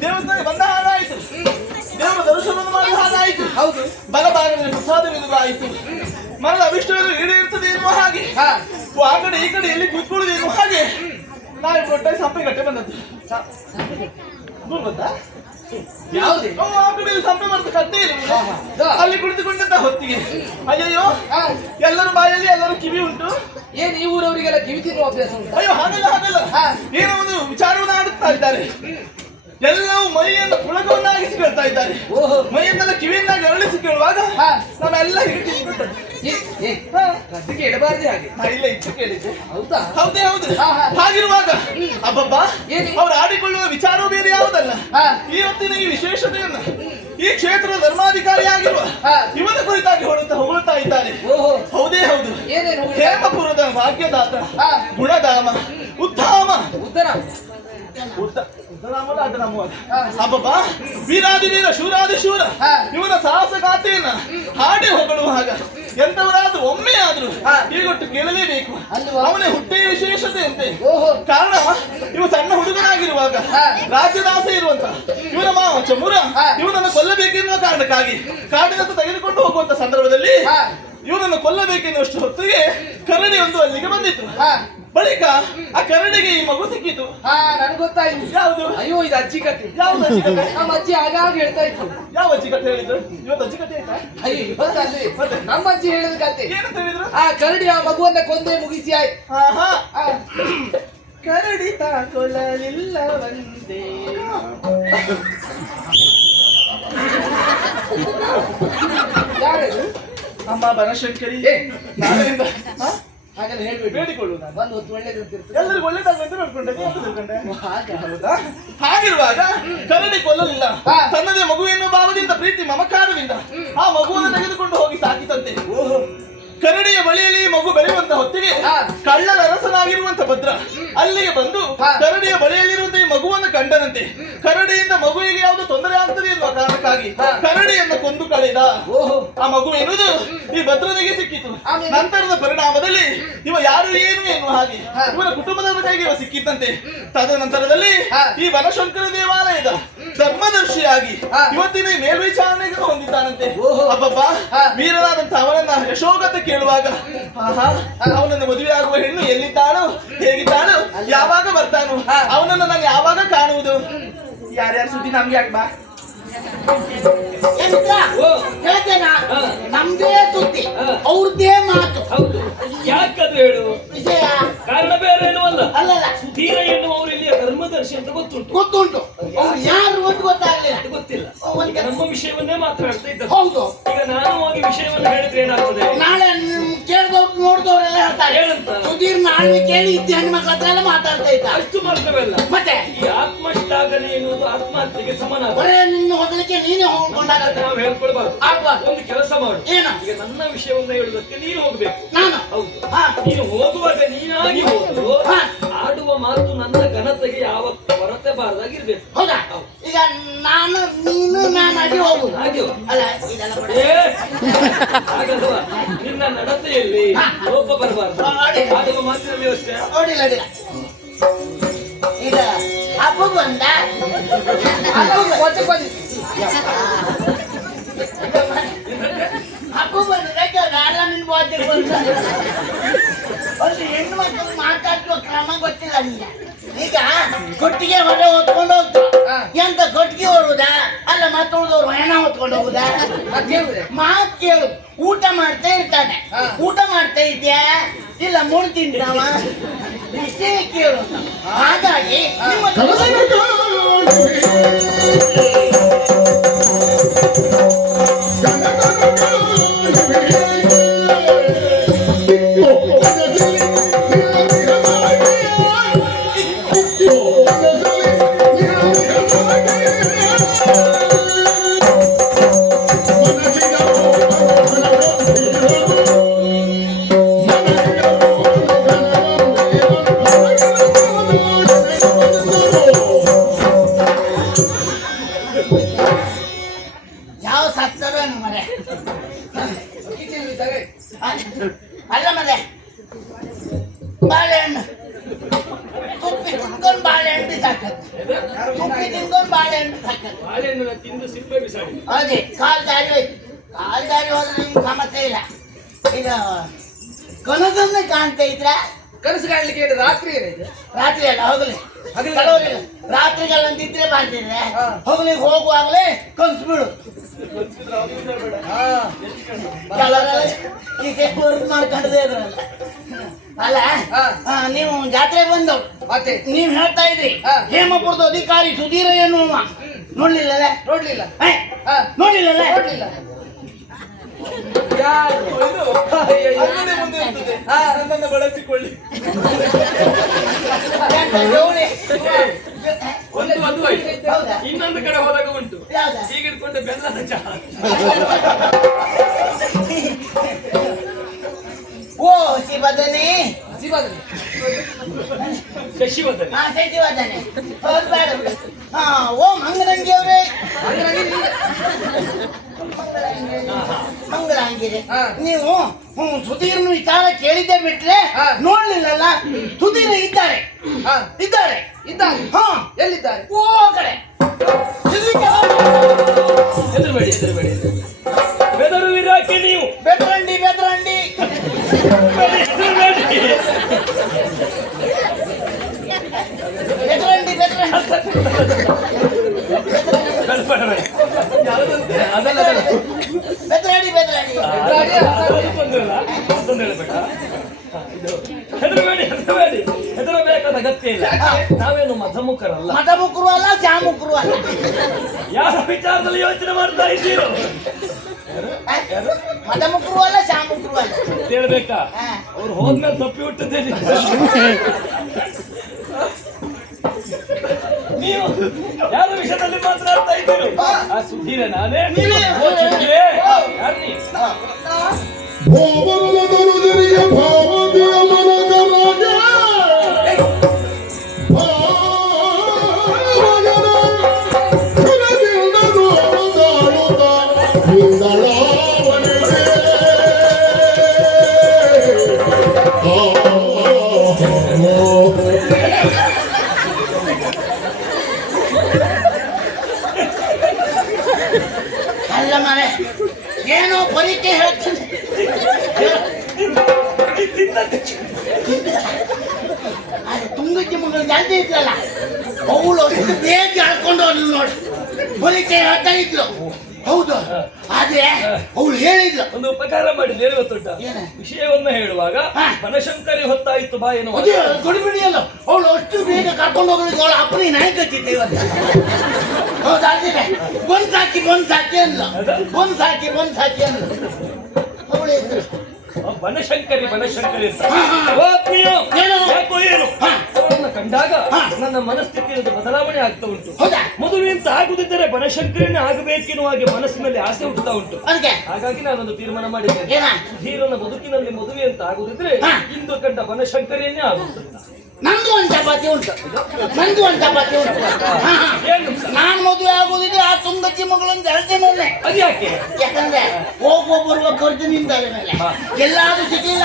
ದೇವಸ್ಥಾನಕ್ಕೆ ಬಂದ ಹಾಗಾಯ್ತು ದೇವರ ದರ್ಶನವನ್ನು ಮಾಡಿದ ಹಾಗಾಯ್ತು ಹೌದು. ಬಲಭಾಗದಲ್ಲಿ ಪ್ರಸಾದವಿರುವುದು ಆಯಿತು. ಮರದ ಅಭಿಷ್ಟಗಳು ಈಡೇರ್ತದೆ ಎನ್ನುವ ಹಾಗೆ. ಆ ಕಡೆ ಈ ಕಡೆ ಎಲ್ಲಿ ಕೂತ್ಕೊಳ್ಳುದು ಎನ್ನುವ ಹಾಗೆ. ನಾವು ಒಟ್ಟಾಗಿ ಸಂಪೆಗಟ್ಟೆ ಬಂದದ್ದು. ಗೊತ್ತಾ? ಯಾವುದೇ ಓ, ಆ ಕಡೆ ಸಂಪೆ ಕಟ್ಟೆ ಹಾ. ಅಲ್ಲಿ ಕುಳಿತುಕೊಂಡಂತ ಹೊತ್ತಿಗೆ. ಅಯ್ಯಯ್ಯೋ. ಎಲ್ಲರ ಬಾಯಲ್ಲಿ ಎಲ್ಲರೂ ಕಿವಿ ಉಂಟು. ಏನ್ ಈ ಊರವರಿಗೆಲ್ಲ ಕಿವಿ ತಿನ್ನುವ ಅಭ್ಯಾಸ ಉಂಟು? ಅಯ್ಯೋ ಹಾಗಲ್ಲ ಹಾಗಲ್ಲ. ಏನೋ ಒಂದು ವಿಚಾರವನ್ನು ಆಡುತ್ತಾ ಇದ್ದಾರೆ. ಎಲ್ಲವೂ ಮೈಯನ್ನು ಪುಳಕವನ್ನಾಗಿಸಿ ಕೇಳ್ತಾ ಇದ್ದಾರೆ. ಓಹೋ. ಮೈಯನ್ನೆಲ್ಲ ಕಿವಿಯನ್ನಾಗಿ ಅರಳಿಸಿ ಕೇಳುವಾಗ. ನಾವೆಲ್ಲ ಹಿಡಿದು ಇಡಬಾರ್ದು ಹಾಗೆ. ಇಲ್ಲ ಕೇಳಿದ್ದೆ. ಹೌದಾ? ಹೌದೇ ಹೌದು. ಹಾಗಿರುವಾಗ ಅಬ್ಬಬ್ಬ? ಅವ್ರು ಆಡಿಕೊಳ್ಳುವ ವಿಚಾರವೂ ಬೇರೆ ಯಾವುದಲ್ಲ. ಈ ಹೊತ್ತಿನ ಈ ವಿಶೇಷತೆಯನ್ನ ಈ ಕ್ಷೇತ್ರ ಧರ್ಮಾಧಿಕಾರಿಯಾಗಿರುವ. ಇವನ ಕುರಿತಾಗಿ ಹೋಗುತ್ತಾ ಹೊಗಳುತ್ತಾ ಇದ್ದಾರೆ. ಹೌದೇ ಹೌದು? ಹೇಮಪುರದ ಭಾಗ್ಯದಾತ. ಗುಣಧಾಮ ಉತ್ತಮ ಉದ್ದನ ಅಬ್ಬಬ್ಬ ವೀರಾದಿ ವೀರ ಶೂರಾದಿ ಶೂರ. ಇವನ ಸಾಹಸ ಗಾಥೆಯನ್ನ ಹಾಡಿ ಹೊಗಳುವಾಗ ಎಂತವರಾದ್ರೂ ಒಮ್ಮೆ ಆದ್ರೂ. ಈಗೊಟ್ಟು ಅಲ್ವಾ? ಅವನೇ ಹುಟ್ಟೆಯ ವಿಶೇಷತೆ ಅಂತೆ ಓಹೋ ಕಾರಣ ಇವ ಸಣ್ಣ ಹುಡುಗನಾಗಿರುವಾಗ ಹಾ. ರಾಜ್ಯದಾಸ ಇರುವಂತ ಇವನ ಮಾವ ಚಮುರ. ಇವನನ್ನು ಕೊಲ್ಲಬೇಕೆನ್ನುವ ಕಾರಣಕ್ಕಾಗಿ ಕಾಡಿನತ್ತ ತೆಗೆದುಕೊಂಡು ಹೋಗುವಂತ ಸಂದರ್ಭದಲ್ಲಿ. ಇವನನ್ನು ಕೊಲ್ಲಬೇಕೆನ್ನುವಷ್ಟು ಹೊತ್ತಿಗೆ ಕರಡಿ ಒಂದು ಅಲ್ಲಿಗೆ ಬಂದಿತ್ತು ಹಾ ಬಳಿಕ ಆ ಕರಡಿಗೆ ಈ ಮಗು ಸಿಕ್ಕಿತು. ಹಾ ನನ್ ಗೊತ್ತಾಯ್ತು. ಯಾವುದು? ಅಯ್ಯೋ ಇದು ಅಜ್ಜಿ ಕತೆ. ಯಾವ್ದು ಅಜ್ಜಿ ಕತೆ? ನಮ್ಮ ಅಜ್ಜಿ ಆಗಾಗ ಹೇಳ್ತಾ ಇತ್ತು ಯಾವ ಅಜ್ಜಿ ಕತೆ ಹೇಳಿದ್ರು? ಇವತ್ತು ಅಜ್ಜಿ ಕತೆ ಆಯ್ತಾ? ಅಯ್ಯೋ ಇವತ್ತಲ್ಲಿ ನಮ್ಮ ಅಜ್ಜಿ ಹೇಳಿದ ಕತೆ. ಏನಂತ ಹೇಳಿದ್ರು? ಆ ಕರಡಿ ಆ ಮಗುವನ್ನ ಕೊಂದೇ ಮುಗಿಸಿ ಆಯ್ತು. ಆ, ಕರಡಿ ತಾಕೊಲ್ಲಲಿಲ್ಲವಂತೆ ಯಾರು ಅಮ್ಮ ಬನಶಂಕರಿ. ನಾಳೆಯಿಂದ. ಹಾ? ಹಾಗೆಲ್ಲ ಹೇಳ್ಬೇಡಿ. ಬೇಡಿಕೊಳ್ಳು ನಾನು. ಬಂದು ಹೊತ್ತು ಎಲ್ಲರಿಗೂ ಒಳ್ಳೇದಾಗಂತ ನೋಡ್ಕೊಂಡೆ ನೋಡಿಕೊಂಡೆ ಅಂತ ತಿಳ್ಕೊಂಡೆ? ಹಾಗೆ ಹೌದಾ? ಹಾಗಿರುವಾಗ ಕರಡಿ ಕೊಲ್ಲಲಿಲ್ಲ. ಹಾ. ತನ್ನದೇ ಮಗುವೆನ್ನುವ ಭಾವದಿಂದ ಪ್ರೀತಿ ಮಮಕಾರದಿಂದ ಆ ಮಗುವನ್ನು ತೆಗೆದುಕೊಂಡು ಹೋಗಿ ಸಾಕಿತಂತೆ ಕರಡಿಯ ಬಳಿಯಲ್ಲಿ ಮಗು ಬೆಳೆಯುವಂತ ಹೊತ್ತಿಗೆ ಹಾ. ಕಳ್ಳನ ಅರಸನಾಗಿರುವಂತ ಭದ್ರ ಅಲ್ಲಿಗೆ ಬಂದು ಹಾ. ಕರಡಿಯ ಬಳಿಯಲ್ಲಿರುವಂತ ಈ ಮಗುವನ್ನು ಕಂಡನಂತೆ. ಕರಡಿಯಿಂದ ಮಗುವಿಗೆ ಯಾವುದು ತೊಂದರೆ ಆಗ್ತದೆ ಎನ್ನುವ ಕಾರಣಕ್ಕಾಗಿ ಹಾ. ಕರಡಿಯನ್ನು ಕೊಂದು ಕಳೆದ ಓಹೋ. ಆ ಮಗು ಎನ್ನುವುದು ಈ ಭದ್ರನಿಗೆ ಸಿಕ್ಕಿತು. ಆಮೇಲೆ? ನಂತರದ ಪರಿಣಾಮದಲ್ಲಿ ಇವ ಯಾರು ಏನು ಎನ್ನುವ ಹಾಗೆ. ಇವರ ಕುಟುಂಬದವರ ಕೈಗೆ ಇವ ಸಿಕ್ಕಿದ್ದಂತೆ. ತದನಂತರದಲ್ಲಿ. ಈ ಬನಶಂಕರ ದೇವಾಲಯದ ಧರ್ಮದರ್ಶಿಯಾಗಿ. ಇವತ್ತಿನ ಮೇಲ್ವಿಚಾರಣೆಗೆ ಹೊಂದಿದ್ದಾನಂತೆ. ಅಬ್ಬಬ್ಬಾ. ವೀರನಾದಂತ ಅವನನ್ನ ಯಶೋಗತ ಕೇಳುವಾಗ ಆಹಾ ಅವನನ್ನು ಮದುವೆ ಆಗುವ ಹೆಣ್ಣು ಎಲ್ಲಿದ್ದಾನೋ ಹೇಗಿದ್ದಾನೋ ಯಾವಾಗ ಬರ್ತಾನೋ ಅವನನ್ನು ನಾನು ಯಾವಾಗ ಕಾಣುವುದು? ಯಾರ್ಯಾರ ಸುದ್ದಿ ನಮ್ಗೆ ಆಗ್ಬಾ. ಹೇಳ್ತೇನಾ. ನಮ್ದೇ ಸುದ್ದಿ. ಅವ್ರದ್ದೇ ಮಾತು. ಹೌದು. ಯಾಕದು ಹೇಳು? ವಿಷಯ? ಕಾರಣ ಬೇರೆ ಏನು ಅಲ್ಲ ಅಲ್ಲಲ್ಲ ಸುಧೀರ ಎನ್ನುವವರು ಇಲ್ಲಿ ಧರ್ಮದರ್ಶಿ ಅಂತ ಗೊತ್ತುಂಟು. ಗೊತ್ತುಂಟು. ಅವ್ರು ಯಾರು ಅಂತ ಗೊತ್ತಾಗ್ಲಿಲ್ಲ. ಗೊತ್ತಿಲ್ಲ. ನಮ್ಮ ವಿಷಯವನ್ನೇ ಮಾತನಾಡ್ತಾ ಇದ್ದ ಹೌದು. ಈಗ ನಾನು ಹೋಗಿ ವಿಷಯವನ್ನ ಹೇಳಿದ್ರೆ ಏನಾಗ್ತದೆ? ನಾಳೆ ಕೇಳಿದವ್ರು ನೋಡಿದವರೆಲ್ಲ ಹೇಳ್ತಾರೆ? ಸುಧೀರ್ ನಾಳೆ ಕೇಳಿ ಇದ್ದ ಹೆಣ್ಮಕ್ಳ ಹತ್ರ ಎಲ್ಲ ಮಾತಾಡ್ತಾ ಇದ್ದ. ಅಷ್ಟು ಮಾತ್ರವಲ್ಲ. ಮತ್ತೆ? ಈ ಆತ್ಮಶ್ಲಾಘನೆ ಎನ್ನುವುದು ಆತ್ಮಹತ್ಯೆಗೆ ಸಮಾನ ಬರೇ ನಿನ್ನ ಹೊಗಳಿಕೆ ನೀನೇ ಹೋಗ್ಕೊಂಡಾಗ ನಾವು ಹೇಳ್ಕೊಳ್ಬಾರ್ದು. ಆಗ್ಬಾರ್ದು. ಒಂದು ಕೆಲಸ ಮಾಡು. ಏನ? ಈಗ ನನ್ನ ವಿಷಯವನ್ನ ಹೇಳುವುದಕ್ಕೆ ನೀನು ಹೋಗ್ಬೇಕು. ನಾನು? ಹೌದು. ನೀನು ಹೋಗುವಾಗ ನೀನಾಗಿ ಹೋಗು. ಆಡುವ ಮಾತು ನನ್ನ ಘನತೆಗೆ ಯಾವತ್ತು ಕೊರತೆ ಬಾರದಾಗಿರ್ಬೇಕು. ಹೌದಾ? ಈಗ ನಾನು ನೀನು ನಾನಾಗಿ ಹೋಗುದು ಹಾಗೆ. ಅಲ್ಲ ಏ, ನಿನ್ನ ನಡತೆಯಲ್ಲಿ ಲೋಪ ಬರಬಾರ್ದು. ಆಡುವ ಮಾತಿನಲ್ಲಿ ಅಷ್ಟೇ. ಹಬ್ಬ ಬಂದಿದೆ ಗಾರ್ಲ ನಿನ್ ಬಾಜಿ ಬಂದ ಒಂದು ಹೆಣ್ಣು ಮಕ್ಕಳು ಮಾತಾಡುವ ಕ್ರಮ ಗೊತ್ತಿಲ್ಲ ನಿಂಗೆ ಈಗ ಕೊಟ್ಟಿಗೆ ಹೊರ ಹೊತ್ಕೊಂಡು ಹೋಗ್ತು ಎಂತ ಕೊಟ್ಟಿಗೆ ಹೊರುವುದಾ ಅಲ್ಲ ಮತ್ತೆ ಉಳಿದವ್ರು ಹೆಣ ಹೊತ್ಕೊಂಡು ಹೋಗುದಾ ಮಾತು ಕೇಳು ಊಟ ಮಾಡ್ತಾ ಇರ್ತಾನೆ ಊಟ ಮಾಡ್ತಾ ಇದ್ಯಾ ಇಲ್ಲ ಮುಣ್ ತಿಂತಾವ ಇಷ್ಟೇ ಕೇಳು ಹಾಗಾಗಿ ನಿಮ್ಮ Thank you. ಯಾವ ಸತ್ತರೋ ಮರೆ. ಅಲ್ಲ ಮರೆ. ಬಾಳೆಹಣ್ಣು ತುಪ್ಪಿ ತಿನ್ಕೊಂಡು ಬಾಳೆಹಣ್ಣು ಬಿಸಾಕತ್ತು ತುಪ್ಪಿ ತಿನ್ಕೊಂಡು ಬಾಳೆಹಣ್ಣು ಬಿಸಾಕತ್ತು ಬಾಳೆಹಣ್ಣು ತಿಂದು ಸಿಪ್ಪೆ ಬಿಸಾಡಿ. ಅದೇ ಕಾಲು ದಾರಿ ಹೋಯ್ತು. ಕಾಲ್ ದಾರಿ ಹೋದ್ರೆ ನಿಮ್ಗೆ ಸಮಸ್ಯೆ ಇಲ್ಲ. ಈಗ ಕನಸನ್ನೇ ಕಾಣ್ತಾ ಇದ್ರ? ಕನಸು ಕಾಣ್ಲಿಕ್ಕೆ ಏನು ರಾತ್ರಿ ಏನಿದೆ ರಾತ್ರಿ ಅಲ್ಲ ಹೋಗಲಿ ರಾತ್ರಿ ಕೆಲವರಿಲ್ಲ ಮಾಡ್ತೀನಿ ಬರ್ತಿದ್ರೆ ಹಾ. ಹೋಗ್ಲಿಕ್ಕೆ ಹೋಗುವಾಗಲೇ ಕನ್ಸು ಬಿಡು ಹಾ. ಕೆಲವರೆಲ್ಲ ಮಾಡ್ಕೊಂಡದೇ ಇದ್ರಲ್ಲ. ಅಲ್ಲ ಹಾ. ಆ, ನೀವು ಜಾತ್ರೆ ಬಂದು ಮತ್ತೆ? ನೀವ್ ಹೇಳ್ತಾ ಇದ್ರಿ ಹಾ. ಹೇಮಪುರದ ಅಧಿಕಾರಿ ಸುಧೀರ ಏನು ನೋಡ್ಲಿಲ್ಲಲ್ಲ ನೋಡ್ಲಿಲ್ಲ. ಏ, ಹಾ. ನೋಡ್ಲಿಲ್ಲಲ್ಲ ನೋಡ್ಲಿಲ್ಲ. ಅಲ್ಲದೆ ಮುಂದೆ ಇರ್ತದೆ ಹಾ. ನನ್ನನ್ನು ಬಳಸಿಕೊಳ್ಳಿ ಒಂದು ಒಂದು ಆಯ್ತು ಇನ್ನೊಂದು ಕಡೆ ಹೋದಾಗ ಉಂಟು? ಈಗ ಇಟ್ಕೊಂಡು ಬೆಲ್ಲದ ಚಹಾ ಓ ಶಿವದನೆ ಹಸಿವಾದಲ್ಲಿ ಶಶಿವದನೆ ಹಾ ಬಿಡು. ಹಾ ಓ ಮಂಗನಂಗಿ ಅವರೇ ಹಾಗೆ ಹಾ. ನೀವು ಹ್ಮ್ ಸುಧೀರ್ನು ವಿಚಾರ ಕೇಳಿದ್ದೆ ಬಿಟ್ರೆ ಹಾ. ನೋಡ್ಲಿಲ್ಲಲ್ಲ? ಸುಧೀರ್ ಇದ್ದಾರೆ. ಹಾ. ಇದ್ದಾರೆ. ಇದ್ದಾರೆ. ಹಾ. ಎಲ್ಲಿದ್ದಾರೆ? ಓ ಕಡೆ. ಹೆದರಬೇಡಿ ಹೆದರಬೇಡಿ ಬೆದರುವಿರಾಕೆ ನೀವು. ಬೆದ್ರಂಡಿ ಬೆದ್ರಂಡಿ ಬೆದ್ರಂಡಿ ಕಲ್ಪನೆ ಅದಲ್ಲ ಅದಲ್ಲ ಬೆದ್ರಂಡಿ ಬೆದ್ರಂಡಿ ತೊಂದ್ರಲ್ಲ ತೊಂದ್ರೆ ಹೇಳ್ಬೇಕಾ ಹಾ, ಇದು ಹೆದರಬೇಡಿ ಹೆದರಬೇಡಿ ಹೆದರಬೇಕಾದ ಅಗತ್ಯ ಇಲ್ಲ ನಾವೇನು ಮಧಮುಖರಲ್ಲ ಮಠಮುಖರು ಅಲ್ಲ ಯಾರ? ವಿಚಾರದಲ್ಲಿ ಯೋಚನೆ ಮಾಡ್ತಾ ಇದ್ದೀರೋ? ಮಠಮುಖರು ಅಲ್ಲ ಶ್ಯಾಮುಖರು ಅಲ್ಲ ಅಂತ ಹೇಳ್ಬೇಕಾ. ಅವ್ರು ಹೋದ್ಮೇಲೆ ತಪ್ಪಿ ಹುಟ್ಟುತ್ತೇನೆ. ನೀವು ಯಾರ ವಿಷಯದಲ್ಲಿ ಮಾತನಾಡ್ತಾ ಇದ್ದೀರೋ? ಆ ಸುಧೀರ ನಾನೇ? ಯಾರು ನೀ? ಭೋವರದ ಪರೀಕ್ಷೆ ಹೇಳ್ತೀನಿ. ಅದೇ ತುಂಗಕ್ಕೆ ಮಗಳು ಜಲ್ದಿ ಇದ್ರಲ್ಲ? ಅವಳು ಬೇಗ ಹಾಕೊಂಡು ಹೋದ್ಲು ನೋಡಿ. ಬಲಿಕೆ ಹೇಳ್ತಾ ಇದ್ಲು ಹೌದು. ಆದ್ರೆ ಅವಳು ಹೇಳಿದ್ಲು ಒಂದು ಉಪಕಾರ ಮಾಡಿ ಏನು ಗೊತ್ತುಂಟ? ವಿಷಯವನ್ನ ಹೇಳುವಾಗ. ಬನಶಂಕರಿ ಹೊತ್ತಾಯಿತು ಬಾ ಏನು ಅದೇ ಗಡಿಬಿಡಿಯಲ್ಲ ಅವಳು ಅಷ್ಟು ಬೇಗ ಕರ್ಕೊಂಡು ಹೋಗೋದಕ್ಕೆ ಅವಳು ಅಪ್ಪನಿ ನಾಯಿ ಕಚ್ಚಿದ್ದೆ ಇವತ್ತು. ಹೌದಾ ಅದೇ ಬಂದ್ ಸಾಕಿ ಬಂದ್ ಸಾಕಿ ಅಲ್ಲ ಬಂದ್ ಸಾಕಿ ಬಂದ್ ಸಾಕಿ ಅಲ್ಲ ಅವಳ ಹೆಸರು ಬನಶಂಕರಿ ಬನಶಂಕರಿ ಕಂಡಾಗ ನನ್ನ ಮನಸ್ಥಿತಿ ಅದು ಬದಲಾವಣೆ ಆಗ್ತಾ ಉಂಟು. ಹೌದಾ? ಮದುವೆ ಅಂತ ಆಗುದಿದ್ದರೆ ಬನಶಂಕರಿನೇ ಆಗಬೇಕೆನ್ನುವ ಹಾಗೆ ಮನಸ್ಸಿನಲ್ಲಿ ಆಸೆ ಹುಟ್ಟುತ್ತಾ ಉಂಟು. ಹಾಗಾಗಿ ನಾನೊಂದು ತೀರ್ಮಾನ ಮಾಡಿದ್ದೇನೆ. ಧೀರನ ಬದುಕಿನಲ್ಲಿ ಮದುವೆ ಅಂತ ಆಗುದಿದ್ರೆ. ಇಂದು ಕಂಡ ಬನಶಂಕರಿಯನ್ನೇ ಆಗುತ್ತದೆ ನಂದು ಒಂದು ಚಪಾತಿ ಉಂಟು. ನಂದು ಒಂದು ಚಪಾತಿ ಉಂಟು. ನಾನ್ ಮದುವೆ ಆಗೋದಿದ್ರೆ ಆ ತುಂಗತಿ ಮಗಳನ್ನ ಜಲ್ತೇನೆ ಅದ್ಯಾಕೆ ಯಾಕಂದ್ರೆ ಹೋಗುವ ಬರುವ ಖರ್ಚು ನಿಂತ ಮೇಲೆ. ಎಲ್ಲಾದ್ರೂ ಸಿಟಿಯಲ್ಲಿ